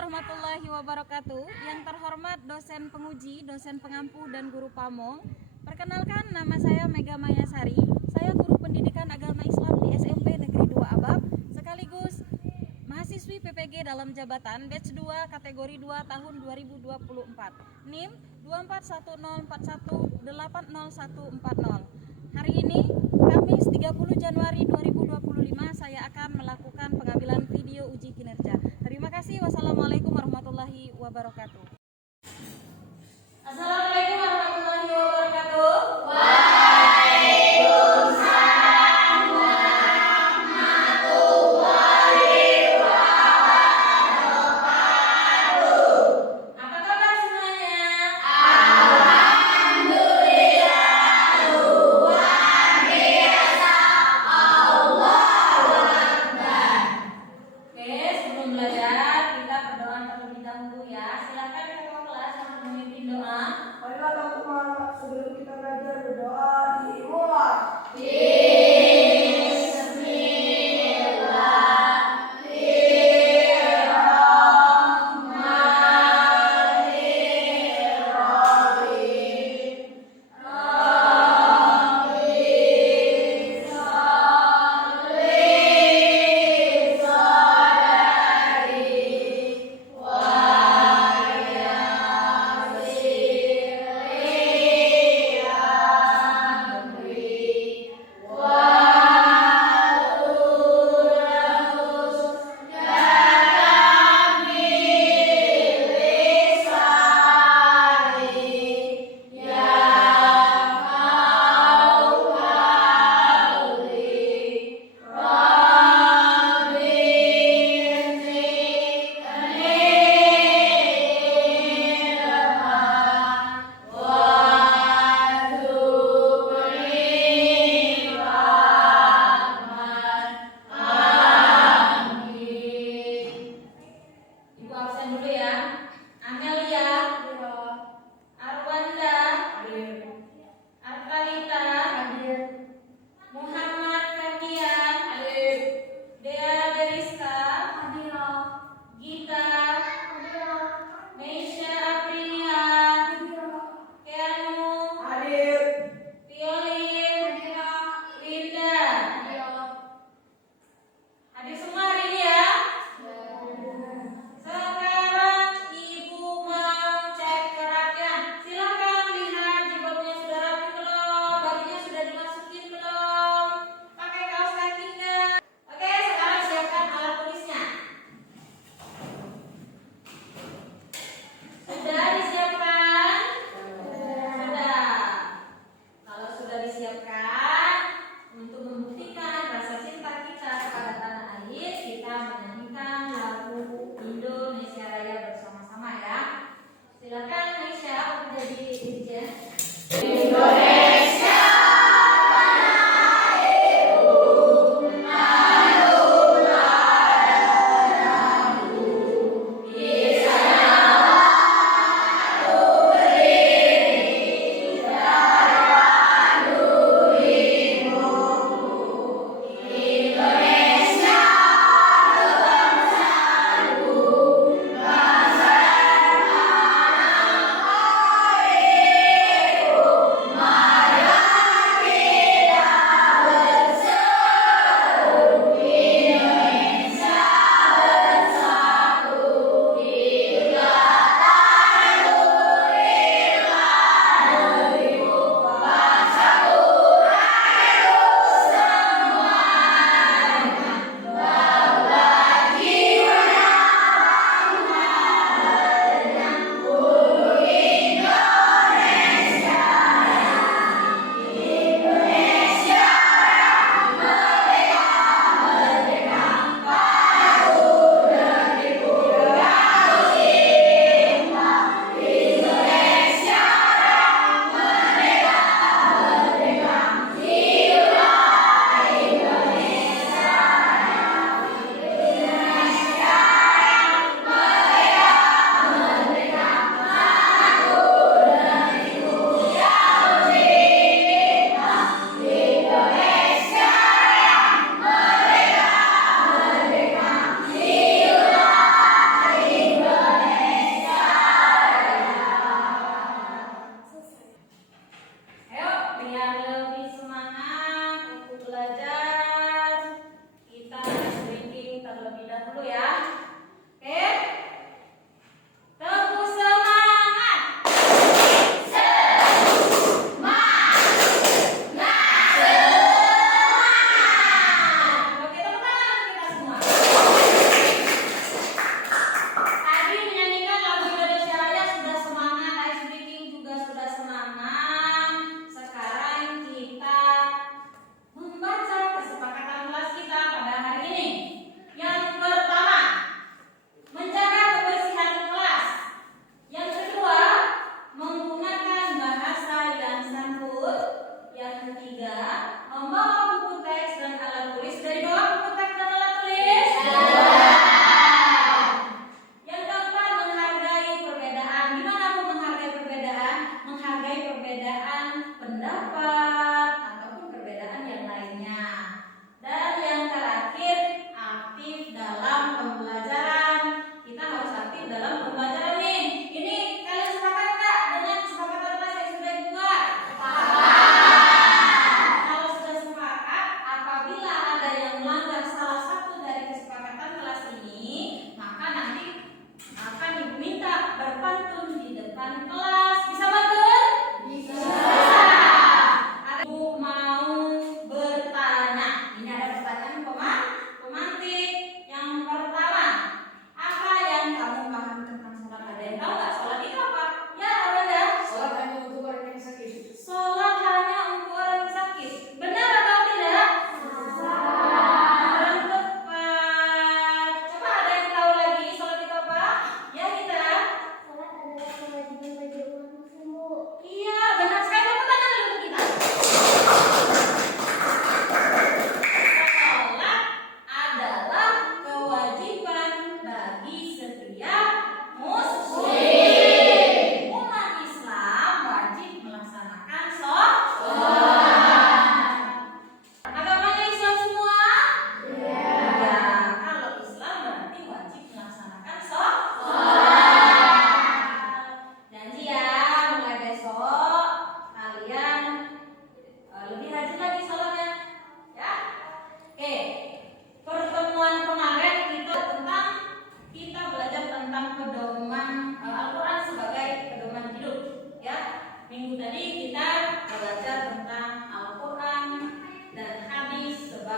warahmatullahi wabarakatuh. Yang terhormat dosen penguji, dosen pengampu, dan guru pamong. Perkenalkan, nama saya Mega Mayasari. Saya guru pendidikan agama Islam di SMP Negeri 2 Abab, sekaligus mahasiswi PPG dalam jabatan batch 2 kategori 2 tahun 2024. NIM 24104180140. Hari ini, Kamis 30 Januari 2025, saya akan melakukan pengambilan video uji kinerja. Terima kasih. Wassalamualaikum warahmatullahi wabarakatuh. Assalamualaikum warahmatullahi wabarakatuh. Waalaikumsalam warahmatullahi wabarakatuh. Apa kabar semuanya? Alhamdulillah, luar biasa. Allahu Akbar. Oke, sebelum belajar kita berdoa terlebih dahulu ya. Silakan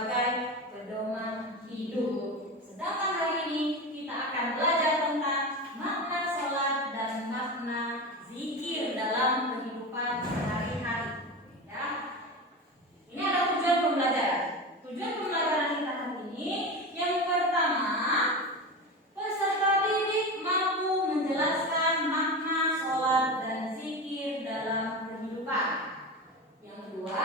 sebagai pedoman hidup. Sedangkan hari ini kita akan belajar tentang makna sholat dan makna zikir dalam kehidupan sehari-hari. Ya. Ini ada tujuan pembelajaran. Tujuan pembelajaran kita hari ini yang pertama, peserta didik mampu menjelaskan makna sholat dan zikir dalam kehidupan. Yang kedua,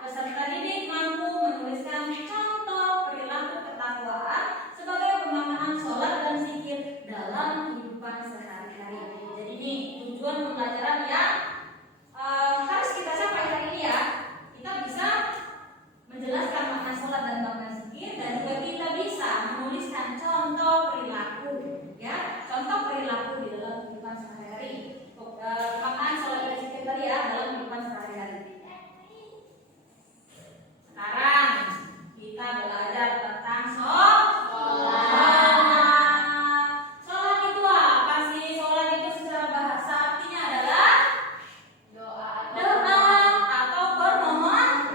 peserta didik mampu menuliskan contoh perilaku ketakwaan sebagai pemahaman sholat dan zikir dalam kehidupan sehari-hari. Jadi ini tujuan pembelajaran yang harus kita capai hari ini ya. Kita bisa menjelaskan makna sholat dan makna zikir, dan juga kita bisa menuliskan contoh perilaku, ya, contoh perilaku di dalam kehidupan sehari-hari. Pemaknaan sholat dan zikir tadi ya dalam kehidupan sehari-hari. Sekarang kita belajar tentang sholat. Sholat itu apa sih? Sholat itu secara bahasa artinya adalah doa atau permohonan.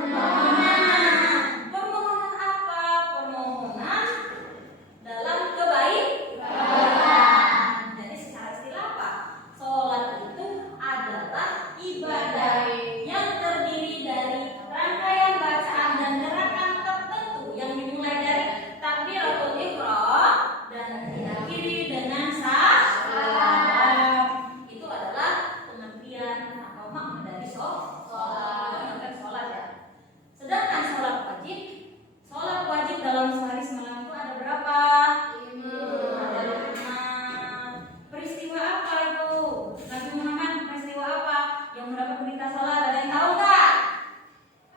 Permohonan apa? Permohonan dalam kebaikan. Jadi secara istilah apa? Sholat itu adalah ibadah yang terdiri dari rangkaian bacaan dan gerakan tertentu yang dimulai dari takbiratul ihram dan diakhiri dengan salam. Itu adalah pengertian atau makna dari sholat ya. Sedangkan sholat wajib dalam sehari semalam itu ada berapa? 5. Ada 5. Peristiwa apa itu? Nabi Muhammad peristiwa apa yang mendapat perintah sholat? Ada yang tahu nggak?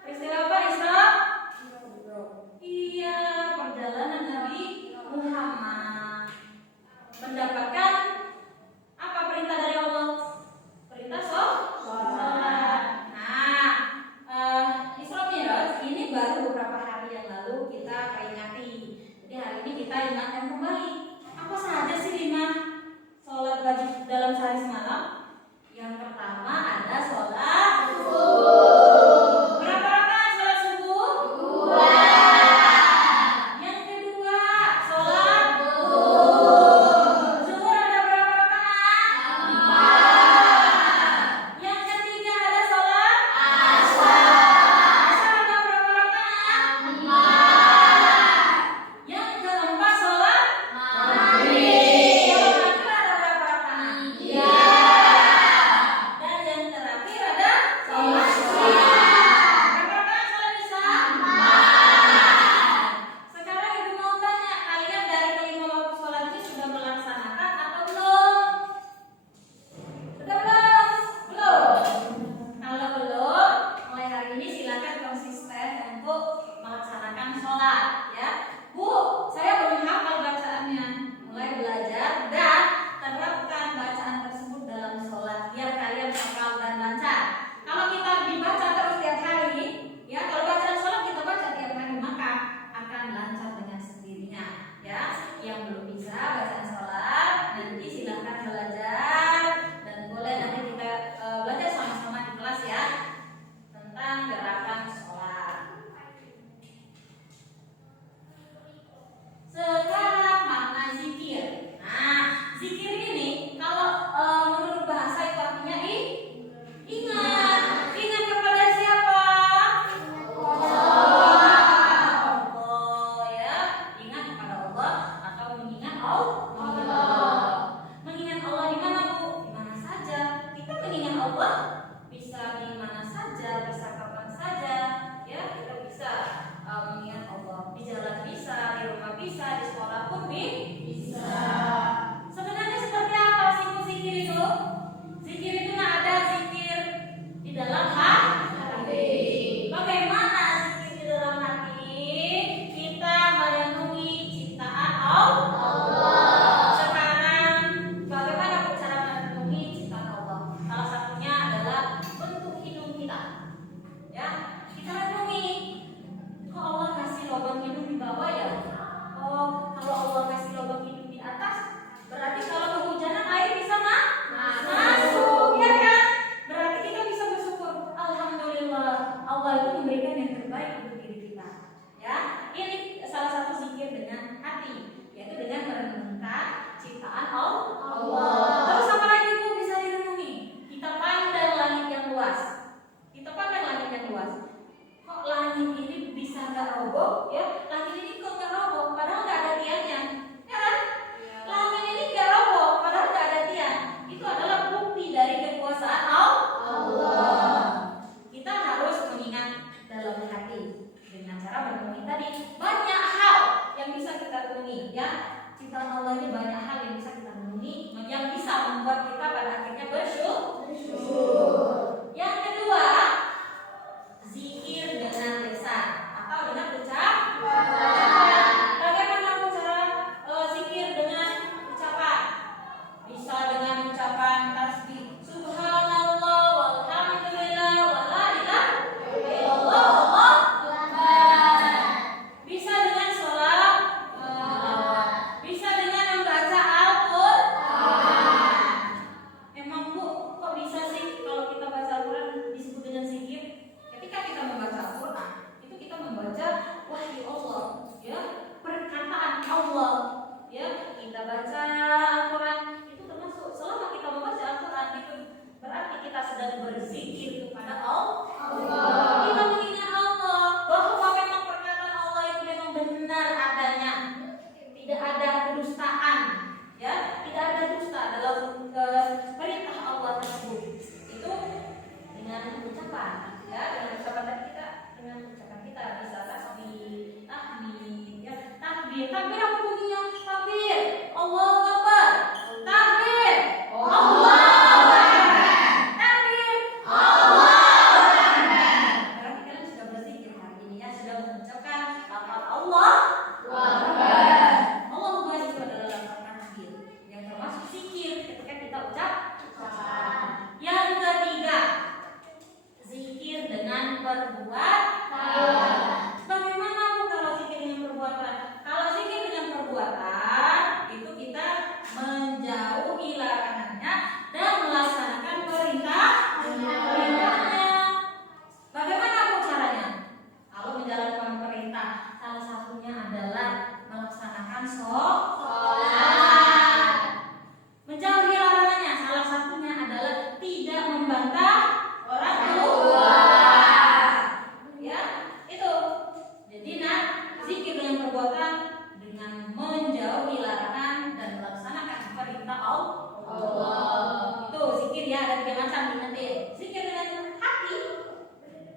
Peristiwa apa, Isra? Iya, perjalanan Nabi Muhammad mendapatkan apa perintah dari Allah? Perintah sholat. Nah, Isra Mi'raj ini baru beberapa hari yang lalu kita peringati. Jadi hari ini kita ingatkan kembali apa saja sih 5 sholat wajib dalam sehari semalam. Yang pertama ada sholat subuh. Berapa rakaat sholat subuh? 2. Yang kedua sholat zuhur ada berapa rakaat? 4. Yang ketiga ada sholat asar ada berapa rakaat? 4. Yang keempat sholat maghrib. Yang terakhir ada berapa rakaat? 3. Dan yang terakhir ada sholat isya. Berapa rakaat sholat isya? 4. Sekarang ibu mau tanya, kalian dari kelima waktu sholat ini sudah melaksanakan atau belum? Sudah belum? Belum. Kalau belum, mulai hari ini silakan konsisten untuk melaksanakan sholat, ya. Bu, saya belum hafal bacaannya. Mulai belajar dan terapkan bacaan tersebut dalam sholat biar kalian hafal dan lancar. Kalau kita dibaca terus tiap hari, ya, kalau bacaan sholat kita baca tiap hari, maka akan lancar dengan sendirinya, ya. Yang belum bisa bacaan sholat, nanti silahkan belajar dan boleh nanti kita belajar sama-sama di kelas ya tentang gerakan sholat. Sekarang makna zikir. Nah, zikir ini kalau menurut bahasa itu artinya ingat. Ingat kepada siapa? Allah, ya. Ingat kepada Allah atau mengingat Allah. Mengingat Allah di mana, Bu? Di mana saja. Kita mengingat Allah bisa di mana saja, bisa kapan saja, ya. Kita bisa mengingat Allah di jalan bisa, di rumah bisa, di sekolah pun bisa. Sebenarnya seperti apa sih zikir itu? Zikir itu ada zikir di dalam hati. Bagaimana zikir di dalam hati? Kita merenungi ciptaan Allah. Sekarang bagaimana cara merenungi ciptaan Allah? Salah satunya adalah bentuk hidung kita. Ya, kita renungi. Kok Allah kasih lubang hidung di bawah ya? Oh, kalau Allah kasih lubang hidung di atas, berarti kalau kehujanan air bisa masuk, ya kan? Berarti kita bisa bersyukur. Alhamdulillah, Allah itu memberikan yang terbaik untuk diri kita. Ya, Allah. Terus apa lagi Bu bisa direnungi? Kita pandang langit yang luas. Kita pandang langit yang luas. Kok langit ini bisa nggak roboh? Ya, langit ini kok nggak roboh? Padahal nggak ada tiangnya, ya kan? Langit ini nggak roboh, padahal nggak ada tiang. Itu adalah bukti dari kekuasaan Allah. Kita harus mengingat dalam hati dengan cara merenungi tadi. Banyak hal yang bisa kita renungi, ya. Ciptaan Allah ini banyak hal yang bisa kita renungi, yang bisa membuat kita pada akhirnya bersyukur. Yang kedua, zikir dengan lisan atau dengan ucapan. Bagaimana cara zikir dengan ucapan? Bisa dengan ucapan tasbih subhanallah walhamdulillah wala ilaha illallah Allahu akbar. Bisa dengan sholat, bisa dengan membaca Al-Qur'an. Emang Bu, kok bisa sih kalau kita baca Al-Qur'an disebut dengan zikir? Ketika kita membaca Al-Qur'an, itu kita membaca wahyu Allah, ya, perkataan Allah, ya. Kita baca Al-Qur'an itu termasuk selama kita membaca Al-Qur'an itu berarti kita sedang berzikir kepada Allah. Kita mengingat Allah bahwa memang perkataan Allah itu memang benar adanya. Tidak ada kedustaan, ya, tidak ada dusta dalam perintah Allah tersebut. Itu dengan ucapan, ya, dengan ucapan tadi kita, dengan ucapan kita bisa tasbih, tahmid, ya, takbir. Takbir apa bunyinya? Takbir, Allahu Akbar. Takbir, Allahu Akbar. Takbir, Allahu Akbar. Berarti kalian sudah berzikir hari ini, ya, sudah mengucapkan lafaz Allah. Allah itu adalah lafaz takbir yang termasuk zikir ketika kita ucapkan. Yang ketiga, zikir dengan perbuatan. Bagaimana Bu kalau zikir dengan perbuatan? Kalau zikir dengan perbuatan itu kita menjauhi larangannya dan melaksanakan perintahnya. Bagaimana Bu caranya? Kalau menjalankan perintah, salah satunya adalah melaksanakan sholat. Menjauhi larangannya, salah satunya adalah tidak membantah orang tua. Ya, itu. Jadi zikir dengan perbuatan dengan menjauhi larangan dan melaksanakan perintah Allah. Itu zikir, ya, ada 3 macam nanti. Zikir dengan hati,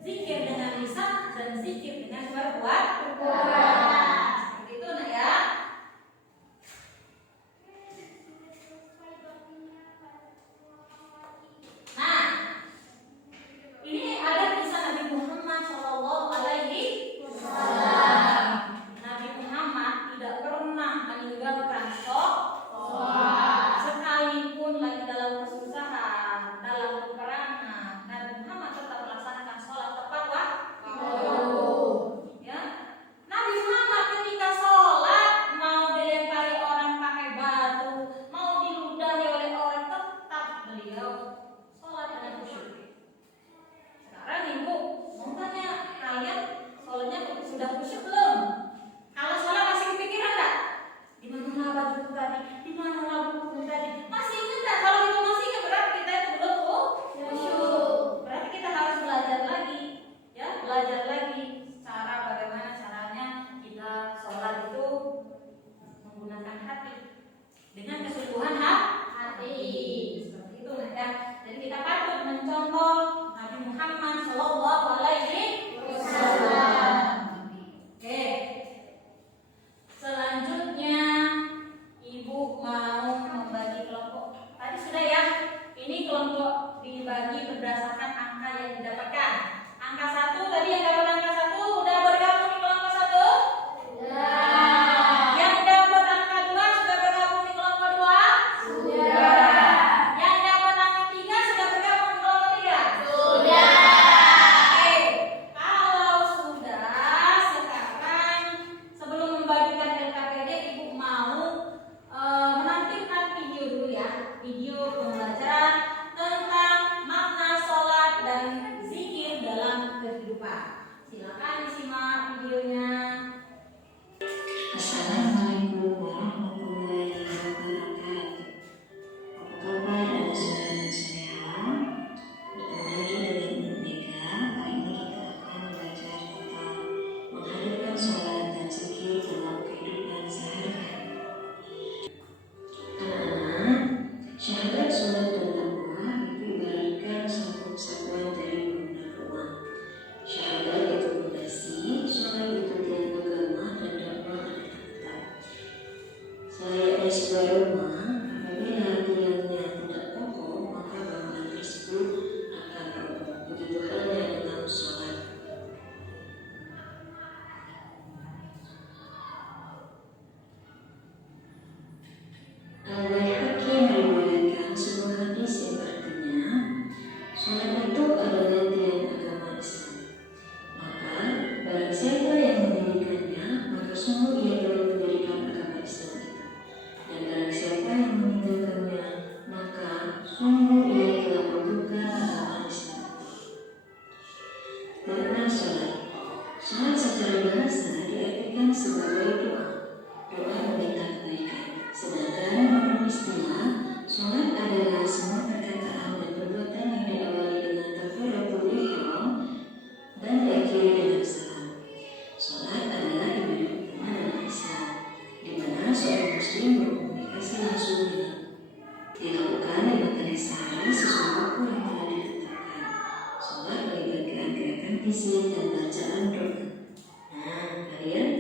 zikir dengan lisan, dan zikir dengan perbuatan. Seperti itu, Nak, ya. Nah, ini ada kisah Nabi Muhammad Shallallahu Alaihi Wasallam. Nabi Muhammad tidak pernah meninggalkan sholat sekalipun lagi dalam kesusahan, dalam peperangan. Nabi Muhammad tetap melaksanakan sholat tepat waktu. Ya,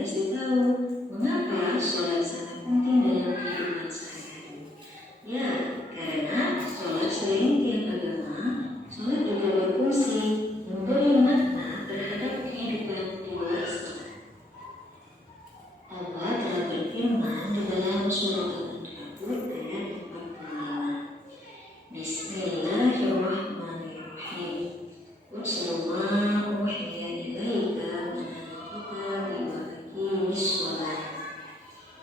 dikasih tahu mengapa sholat sangat penting dalam kehidupan sehari-hari. Ya, karena sholat selain tiap agama, sholat juga berfungsi memberi makna terhadap kehidupan di luar sholat. Allah telah berfirman di dalam surat Al-Ankabut ayat 45. Bismillahirrahmanirrahim. Utslu ma uhiya ilaika minal kitabi wa aqimis shalah.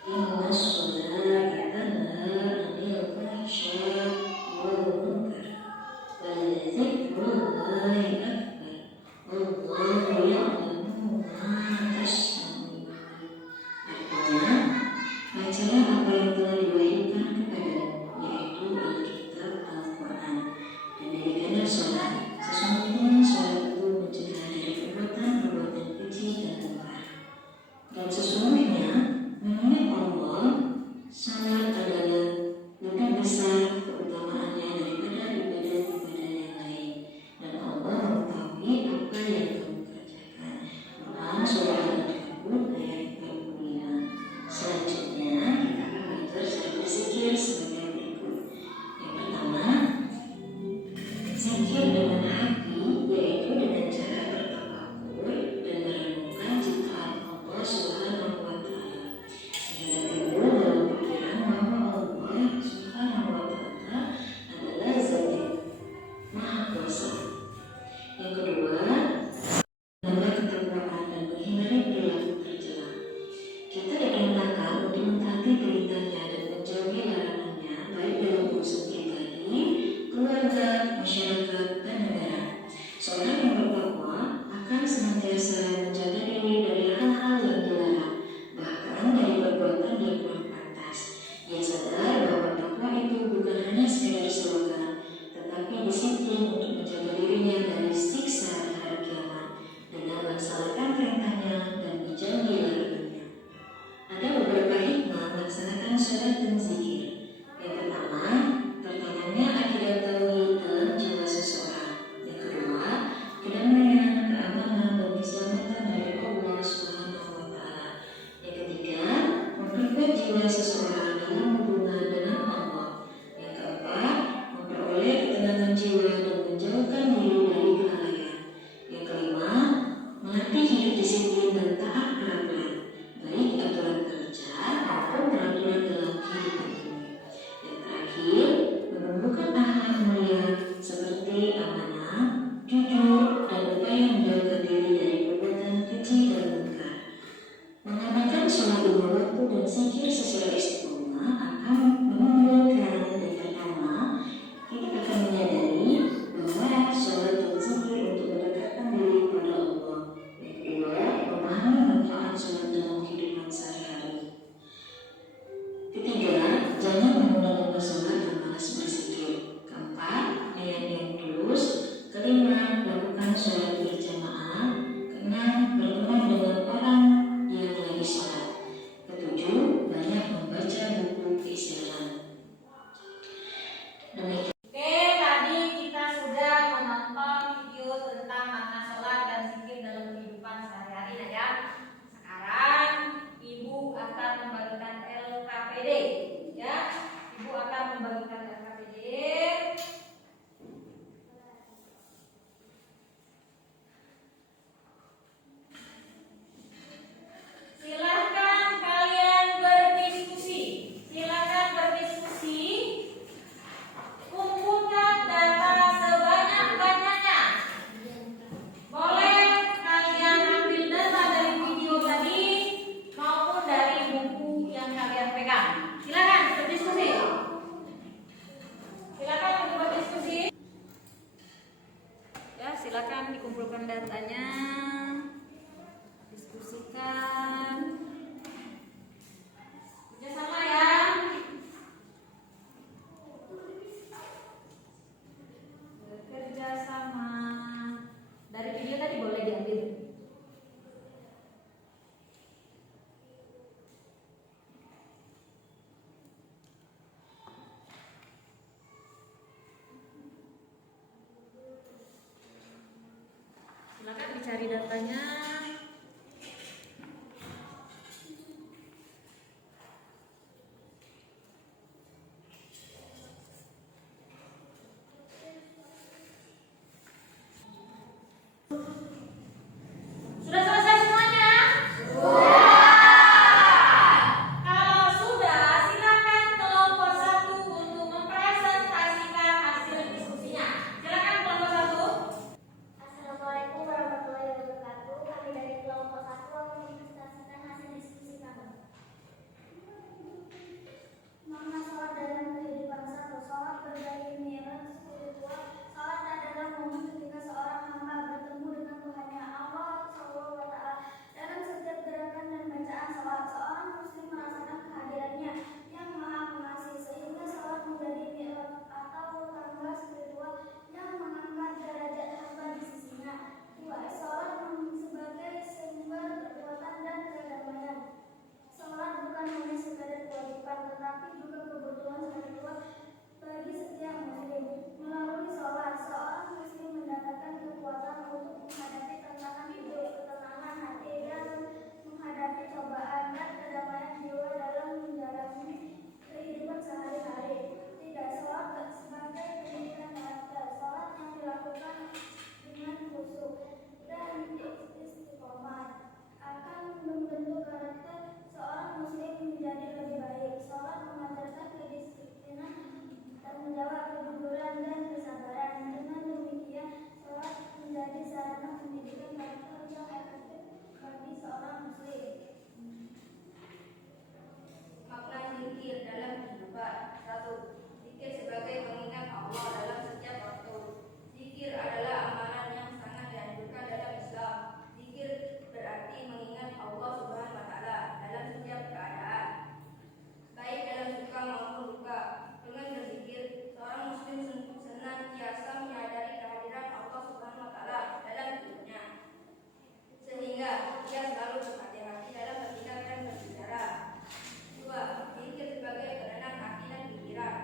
Innas sholata tanha 'anil fahsya'i wal munkar. Wa dzikrullahi akbar. Wallahu ya'lamu ma tasna'un. Artinya, bacalah apa yang telah diwahyukan kepadamu, yaitu Alkitab Al-Quran, dan dirikanlah sholat. Sesungguhnya sholat itu mencegah dari perbuatan-perbuatan keji dan mungkar. Dan sesungguhnya mengingat Allah, sholat adalah lebih besar keutamaannya daripada ibadah-ibadah yang lain. Dan Allah mengetahui apa yang kamu kerjakan. Quran surah Al-Ankabut ayat 45. Selanjutnya kita akan belajar cara berzikir sebagai berikut. Yang pertama, zikir dengan hati, yaitu dengan cara bertafakur dan merenungkan ciptaan Allah Subhanahu wa Ta'ala, sehingga timbul dalam pikiran bahwa Allah Subhanahu wa Ta'ala adalah Zat yang Maha Kuasa. Yang kedua, menambah ketakwaan dan menghindari perilaku tercela. Kita diperintahkan untuk mentaati perintahnya dan menjauhi larangannya, baik dalam urusan pribadi, keluarga, masyarakat, dan negara. Seorang yang bertakwa akan senantiasa menjaga diri dari hal-hal yang dilarang, bahkan dari perbuatan yang kurang pantas. Ia sadar bahwa takwa itu bukan hanya sekedar slogan, tetapi disiplin untuk menjaga dirinya dari siksa di hari kiamat dengan melaksanakan perintahnya dan menjauhi larangannya. Ada beberapa hikmah melaksanakan sholat dan zikir. Yang pertama, tertanamnya akidah tauhid dalam jiwa seseorang. Yang kedua, kedamaian, keamanan, dan keselamatan dari Allah Subhanahu wa Ta'ala. Yang ketiga, memperkuat jiwa seseorang dalam hubungan dengan Allah. Yang keempat, memperoleh ketenangan jiwa dan menjauhkan diri dari kelalaian. Yang kelima, melatih hidup disiplin dan taat peraturan, baik aturan kerja maupun peraturan dalam kehidupan ini. Yang terakhir, menumbuhkan akhlak mulia seperti amanah, jujur, dan upaya menjauhkan diri dari perbuatan keji dan mungkar. Mengamalkan sholat lima waktu dan zikir secara istiqomah akan menimbulkan yang pertama, kita akan menyadari bahwa sholat dan zikir untuk mendekatkan diri kepada Allah. Yang kedua, memahami manfaat sholat dalam kehidupan sehari-hari. Ketiga, jangan menunda-nunda sholat dan malas berzikir. Keempat, niat yang tulus. Kelima, lakukan sholat berjamaah. Keenam, berteman dengan orang yang lagi sholat. Ketujuh, banyak membaca buku keislaman. Demikian. Oke, tadi kita sudah menonton video tentang makna sholat dan zikir dalam kehidupan sehari-hari ya. Sekarang Ibu akan membagikan LKPD ya. Ibu akan membagikan LKPD. Silahkan kalian berdiskusi. Silahkan berdiskusi. Kumpulkan data sebanyak-banyaknya. Boleh kalian ambil data dari video tadi maupun dari buku yang kalian pegang. Silakan berdiskusi. Silakan untuk berdiskusi. Ya, silakan dikumpulkan datanya. Diskusikan. Kerjasama ya. Bekerja sama. Dari video tadi boleh diambil. Silakan dicari datanya. dengan khusyuk dan istiqomah akan membentuk karakter seorang muslim menjadi lebih baik. Sholat mengajarkan kedisiplinan, tanggung jawab, kejujuran, dan kesabaran. Dengan demikian, sholat menjadi sarana pendidikan karakter yang efektif bagi seorang muslim. Makna zikir dalam kehidupan. 1. Zikir sebagai pengingat Allah dalam setiap waktu. Zikir adalah amalan yang sangat dianjurkan dalam Islam. Zikir berarti mengingat Allah Subhanahu wa taala dalam setiap keadaan, baik dalam suka maupun duka. Dengan berzikir, seorang muslim senantiasa menyadari kehadiran Allah Subhanahu wa taala dalam hidupnya, sehingga ia selalu berhati-hati dalam bertindak dan berbicara. 2. Zikir sebagai penenang hati dan pikiran.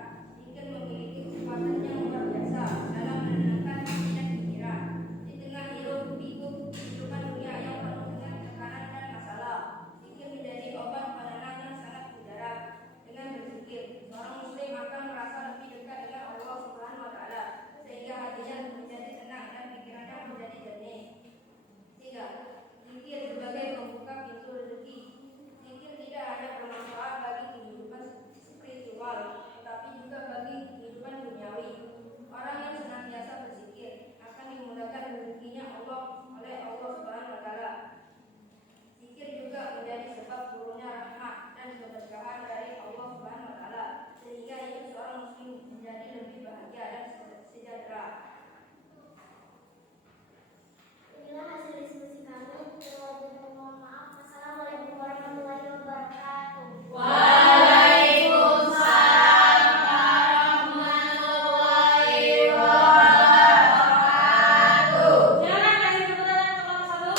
Zikir memiliki kecepatan yang luar biasa dalam menenangkan hati dan pikiran. Di tengah hiruk pikuk kehidupan dunia yang penuh dengan tekanan dan masalah, zikir menjadi obat penenang yang sangat mujarab. Dengan berzikir, seorang muslim akan merasa lebih dekat dengan Allah Subhanahu wa taala, sehingga hatinya menjadi tenang dan pikirannya menjadi jernih. 3. Zikir sebagai pembuka pintu rezeki. Zikir tidak hanya bermanfaat bagi kehidupan spiritual, tetapi juga bagi kehidupan duniawi. Orang yang senantiasa berzikir akan dimudahkan rezekinya oleh Allah Subhanahu wa taala. Zikir juga menjadi sebab turunnya rahmat dan keberkahan dari Allah Subhanahu wa taala, sehingga hidup seorang muslim menjadi lebih bahagia dan sejahtera. Inilah hasil diskusi kami. Terima mohon maaf. Assalamualaikum warahmatullahi wabarakatuh. Waalaikumsalam warahmatullahi wabarakatuh. Silakan kasih tepuk tangan untuk kelompok satu.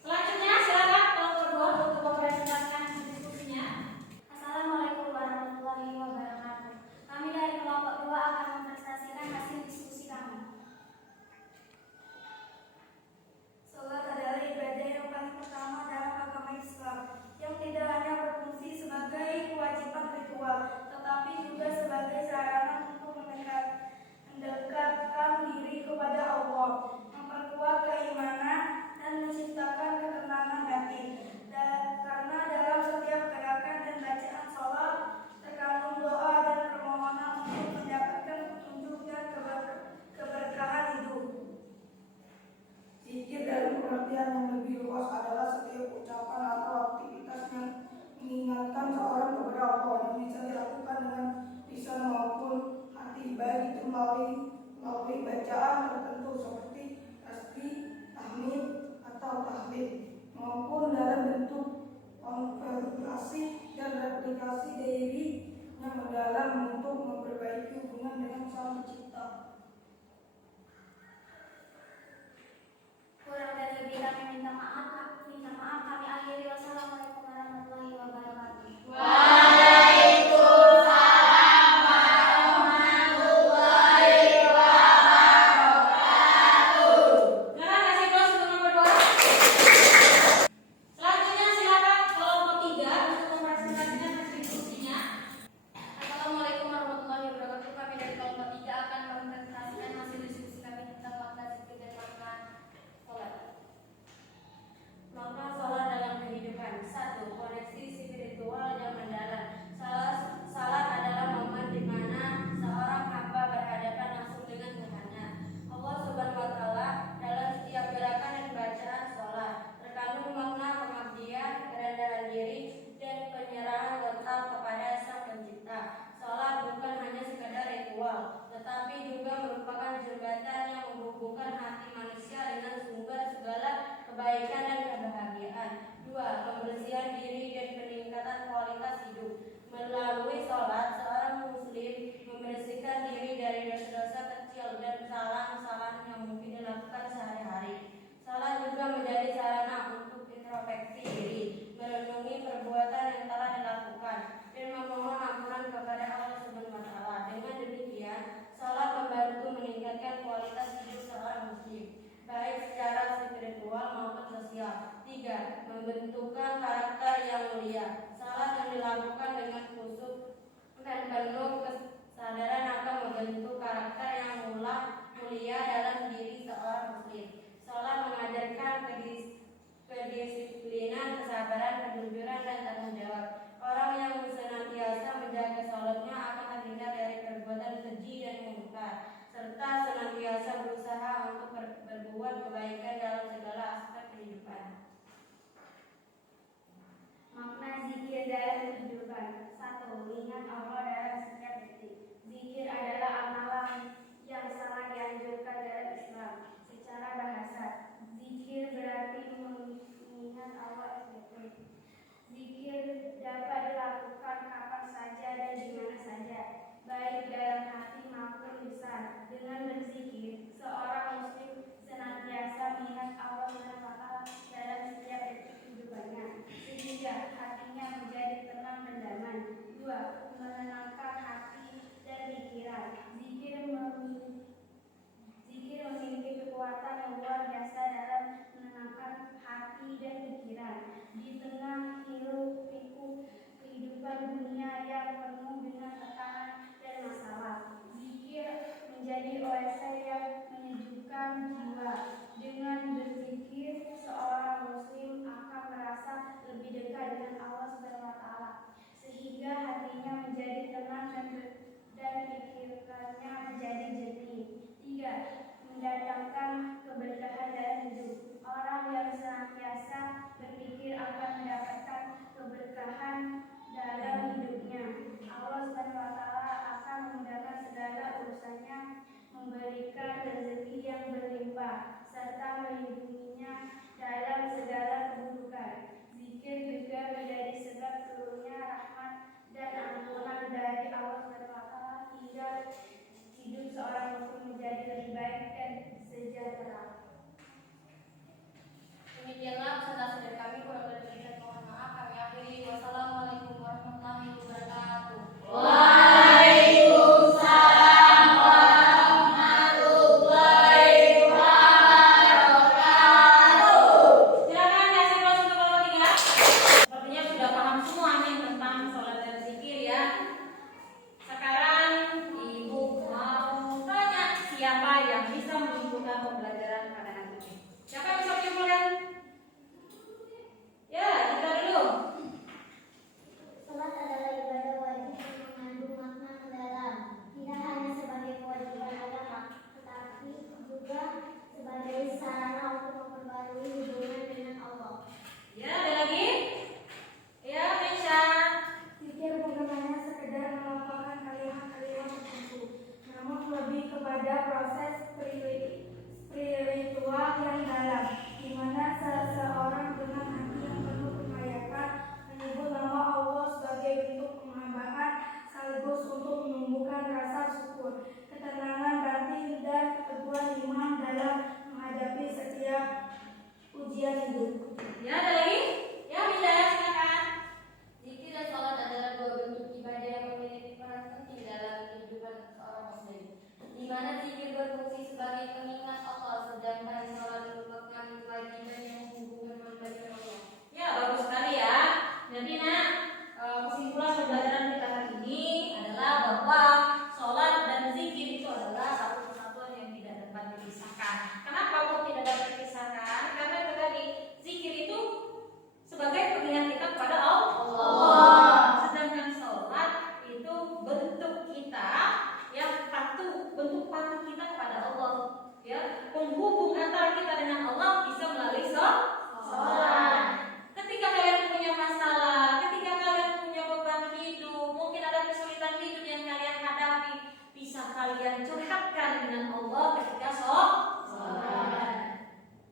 Selanjutnya silakan kelompok dua untuk mempresentasikan diskusinya. Assalamualaikum warahmatullahi wabarakatuh. Kami dari kelompok 2 akan mempresentasikan hasil diskusi kami. Salat adalah ibadah yang paling pertama dalam agama Islam, yang tidak hanya berfungsi sebagai kewajiban ritual, tetapi juga sebagai sarana untuk mendekatkan diri kepada Allah, memperkuat keimanan, dan menciptakan ketenangan batin. Karena dalam setiap gerakan dan bacaan sholat terkandung doa dan permohonan untuk mendapatkan petunjuk dan keberkahan hidup. Zikir dalam pengertian yang lebih luas adalah setiap ucapan atau aktivitas yang mengingatkan seorang kepada Allah, yang bisa dilakukan dengan lisan maupun hati, baik itu melalui bacaan tertentu seperti tasbih, tahmid, atau tahlil, maupun dalam bentuk kontemplasi dan replikasi diri yang mendalam untuk memperbaiki hubungan dengan Sang Pencipta. Kurang dan lebih kami minta maaf. Kami akhiri. Wassalamualaikum warahmatullahi wabarakatuh. Waalaikumsalam warahmatullahi wabarakatuh. Silakan kasih close untuk nomor 2. Selanjutnya silakan kelompok 3 untuk mempresentasikan hasil diskusinya. Assalamualaikum warahmatullahi wabarakatuh. Kami dari kelompok 3 akan mempresentasikan hasil diskusi kami tentang makna zikir dan makna sholat. Makna sholat dalam kehidupan. 1. Koneksi spiritual yang mendalam. Salat adalah momen di mana seorang hamba berhadapan langsung dengan Tuhannya, Allah Subhanahu wa taala. Dalam setiap gerakan dan bacaan sholat terkandung makna pengabdian, kerendahan diri, dan penyerahan total kepada Sang Pencipta. Sholat bukan hanya sekadar ritual, tetapi juga merupakan jembatan yang menghubungkan hati manusia dengan sumber segala kebaikan dan kebahagiaan. 2. Pembersihan diri dan peningkatan kualitas hidup. Melalui sholat, seorang muslim membersihkan diri dari dosa-dosa kecil dan kesalahan-kesalahan yang mungkin dilakukan sehari-hari. Sholat juga menjadi sarana untuk introspeksi diri, merenungi perbuatan yang telah dilakukan, dan memohon ampunan kepada Allah Subhanahu wa taala. Dengan demikian, sholat membantu meningkatkan kualitas hidup seorang muslim, baik secara spiritual maupun sosial. 3. Membentukkan karakter yang mulia. Salat yang dilakukan dengan khusyuk dan penuh kesadaran akan membentuk karakter yang mulia dalam diri seorang serta senantiasa berusaha untuk berbuat kebaikan dalam segala aspek kehidupan. Makna zikir dalam kehidupan. 1. Mengingat Allah dalam setiap detik. Zikir adalah amalan yang sangat dianjurkan dalam Islam. Secara bahasa, zikir berarti mengingat Allah SPP. Zikir dapat dilakukan kapan saja dan di mana saja, baik dalam hati maupun lisan. Dengan berzikir, seorang muslim senantiasa mengingat Allah SWT dalam setiap detik kehidupannya, sehingga hatinya menjadi tenang dan damai. 2. Menenangkan hati dan pikiran. Zikir memiliki kekuatan yang luar biasa dalam menenangkan hati dan pikiran di tengah hiruk-pikuk kehidupan dunia yang penuh dengan tekanan dan masalah. Zikir menjadi oase yang menyejukkan jiwa. Dengan berzikir, seorang muslim akan merasa lebih dekat dengan Allah SWT, sehingga hatinya menjadi tenang dan pikirannya menjadi jernih. 3. Mendatangkan keberkahan dalam hidup. Orang yang senantiasa berpikir akan mendapatkan keberkahan dalam hidupnya. Allah SWT akan memudahkan segala urusannya, memberikan rezeki yang berlimpah, serta melindunginya dalam segala keburukan. Zikir juga menjadi sebab turunnya rahmat dan ampunan dari Allah SWT hingga hidup seorang muslim menjadi lebih baik dan sejahtera. Demikianlah presentasi dari kami, kurang lebih dan mohon maaf kami akhiri. Wassalamualaikum warahmatullahi wabarakatuh. Waalaikumsalam warahmatullahi wabarakatuh. Silakan kasih kelas untuk kelompok 3. Sepertinya sudah paham semua nih tentang sholat dan zikir ya. Sekarang Ibu mau tanya siapa yang bisa menyimpulkan pembelajaran pada hari ini. Siapa yang bisa menyimpulkan? Ya, kita dulu. Salat adalah ibadah wajib yang mengandung makna mendalam, tidak hanya sebagai kewajiban agama, tetapi juga sebagai sarana untuk memperbarui hubungan dengan Allah. Ya, ada lagi? Ya, Mesha. Zikir bukan hanya sekedar melafalkan kalimat-kalimat tertentu, namun lebih kepada proses spiritual yang dalam, di mana seseorang dengan hati yang penuh penghayatan menyebut nama Allah sebagai bentuk penghambaan sekaligus untuk menumbuhkan rasa syukur, ketenangan batin dan keteguhan iman dalam menghadapi setiap ujian hidup. Ya, ada lagi? Ya, bisa silakan. Zikir dan sholat adalah dua bentuk ibadah yang memiliki peran penting dalam kehidupan seorang muslim, di mana zikir berfungsi sebagai pengingat Allah, sedangkan sholat merupakan kewajiban yang menghubungkan hamba dengan Allah. Ya, bagus sekali ya. Jadi nak, kesimpulan pembelajaran kita hari ini adalah bahwa sholat dan zikir itu adalah satu kesatuan yang tidak dapat dipisahkan. Kenapa kok tidak dapat dipisahkan? Karena itu tadi, zikir itu sebagai pengingat kita kepada Allah. Sedangkan sholat itu bentuk kita yang bentuk patuh kita kepada Allah. Ya, penghubung antara kita dengan Allah bisa melalui sholat. Ketika kalian punya masalah, ketika kalian punya beban hidup, mungkin ada kesulitan hidup yang kalian hadapi, bisa kalian curhatkan dengan Allah ketika sholat.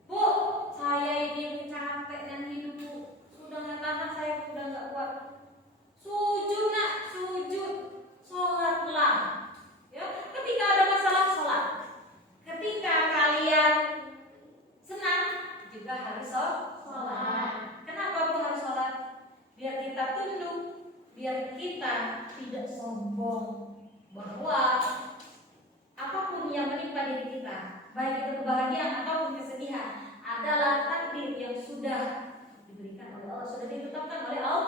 Bu, saya ini capek dan hidup bu, sudah nggak tahan, saya sudah nggak kuat. Sujud nak, sujud, sholatlah. Ya, ketika ada masalah sholat. Ketika kalian senang juga harus sholat. Kenapa bu harus sholat? Biar kita tunduk, biar kita tidak sombong bahwa apapun yang menimpa diri kita, baik itu kebahagiaan ataupun kesedihan, adalah takdir yang sudah diberikan oleh Allah, sudah ditetapkan oleh Allah.